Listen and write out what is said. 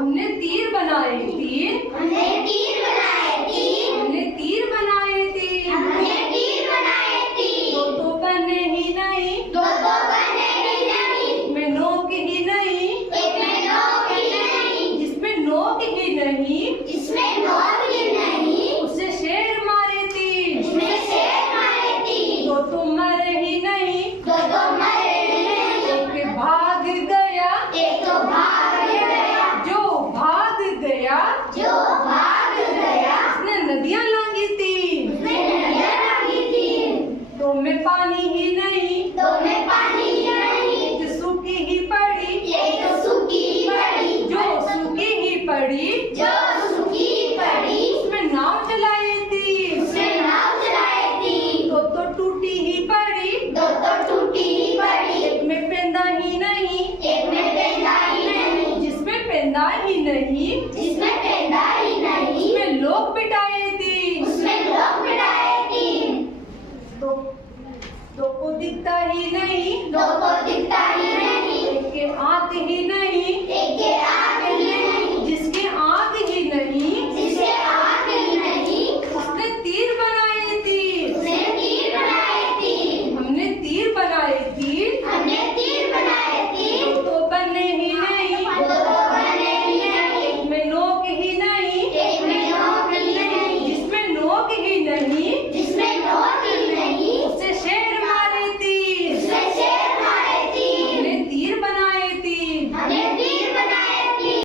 हमने तीर बनाए तीर, हमने तीर बनाए तीर, हमने तीर बनाए तीर, हमने तीर बनाए तीर। दो तो बने ही नहीं, दो तो बने ही नहीं, में नोक ही नहीं, एक में नोक ही नहीं, जिसमें नोक ही नहीं, जिसमें नोक ही नहीं, उसे शेर मारे तीर, उसमें शेर मारे तीर। दो तो मरे ही नहीं, दो तो मरे ही नहीं, एक भाग गया, एक तो भाग गया, जो भाग गया, जो भाग गया, उसने नदियां लांगी तीर, उसने नदियाँ लांगी तीर। दो में पानी ही नहीं, दो में पानी ही नहीं, जो सूखी ही पड़ी, एक तो सूखी पड़ी, जो सूखी ही पड़ी, जो सूखी पड़ी, उसमें नाव चलाई तीर, उसने नाव चलाई थी। दो तो टूटी ही पड़ी, दो तो टूटी ही पड़ी, एक में पेंदा ही नहीं, एक में पेंदा ही नहीं, जिसमें पेंदा ही नहीं,